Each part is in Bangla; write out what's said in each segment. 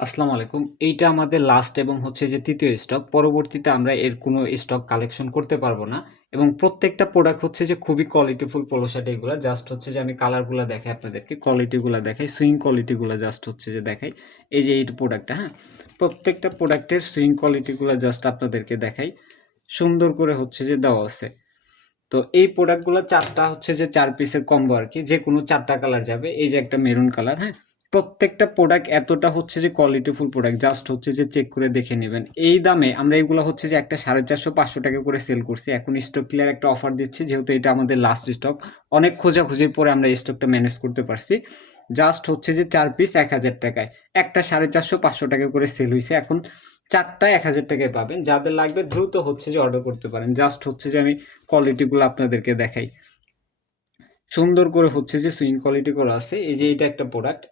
আসসালামু আলাইকুম। এইটা আমাদের লাস্ট এবং হচ্ছে যে ৩য় স্টক। পরবর্তীতে আমরা এর কোনো স্টক কালেকশন করতে পারব না। এবং প্রত্যেকটা প্রোডাক্ট হচ্ছে যে খুবই কোয়ালিটিফুল পোলো শার্ট এগুলা। জাস্ট হচ্ছে যে আমি কালারগুলা দেখাই আপনাদেরকে, কোয়ালিটিগুলা দেখাই, সুইং কোয়ালিটিগুলা জাস্ট হচ্ছে যে দেখাই। এই যে এই প্রোডাক্টটা, হ্যাঁ? প্রত্যেকটা প্রোডাক্টের সুইং কোয়ালিটিগুলা জাস্ট আপনাদেরকে দেখাই। সুন্দর করে হচ্ছে যে দেওয়া আছে। তো এই প্রোডাক্টগুলো ৪ টা হচ্ছে যে ৪ পিসের কম্বো আরকি। যেকোনো ৪ টা কালার যাবে। এই যে একটা মেরুন কালার, হ্যাঁ? প্রত্যেকটা প্রোডাক্ট এতটা হচ্ছে যে কোয়ালিটিফুল প্রোডাক্ট। জাস্ট হচ্ছে যে চেক করে দেখে নিবেন। এই দামে আমরা এগুলো হচ্ছে যে একটা ৳৪৫০-৫০০ করে সেল করছি। এখন স্টক ক্লিয়ার একটা অফার দিচ্ছি। যেহেতু এটা আমাদের লাস্ট স্টক। অনেক খোঁজাখুঁজির পরে আমরা এই স্টকটা ম্যানেজ করতে পারছি। জাস্ট হচ্ছে যে ৪ পিস ৳১,০০০ একটা ৳৪৫০-৫০০ করে সেল হইছে। এখন ৪ টা ৳১,০০০ পাবেন। যাদের লাগবে দ্রুত হচ্ছে যে অর্ডার করতে পারেন। জাস্ট হচ্ছে যে আমি কোয়ালিটিগুলো আপনাদেরকে দেখাই। সুন্দর করে হচ্ছে যে সুইং কোয়ালিটি করা আছে। এই যে এটা একটা প্রোডাক্ট।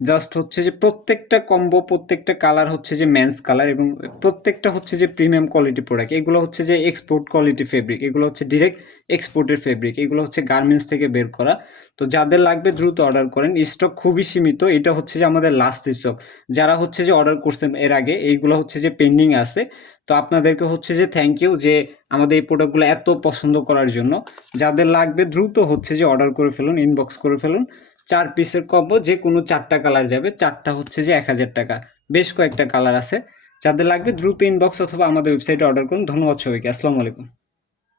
জাস্ট হচ্ছে যে প্রত্যেকটা কম্বো, প্রত্যেকটা কালার হচ্ছে যে মেন্স কালার এবং প্রত্যেকটা হচ্ছে যে প্রিমিয়াম কোয়ালিটি প্রোডাক্ট। এগুলো হচ্ছে যে এক্সপোর্ট কোয়ালিটি ফেব্রিক। এগুলো হচ্ছে ডিরেক্ট এক্সপোর্টের ফেব্রিক। এগুলো হচ্ছে গার্মেন্টস থেকে বের করা। তো যাদের লাগবে দ্রুত অর্ডার করেন। স্টক খুবই সীমিত। এটা হচ্ছে যে আমাদের লাস্ট স্টক। যারা হচ্ছে যে অর্ডার করছেন এর আগে, এইগুলো হচ্ছে যে পেন্ডিং আছে। তো আপনাদেরকে হচ্ছে যে থ্যাংক ইউ যে আমাদের এই প্রোডাক্টগুলো এত পছন্দ করার জন্য। যাদের লাগবে দ্রুত হচ্ছে যে অর্ডার করে ফেলুন, ইনবক্স করে ফেলুন। ৪ পিসের কম্বো, যেকোনো ৪ টা কালার যাবে। ৪ টা হচ্ছে যে ৳১,০০০। বেশ কয়েকটা কালার আছে। যাদের লাগবে দ্রুত ইনবক্স অথবা আমাদের ওয়েবসাইটে অর্ডার করুন। ধন্যবাদ সবাইকে। আসসালামু আলাইকুম।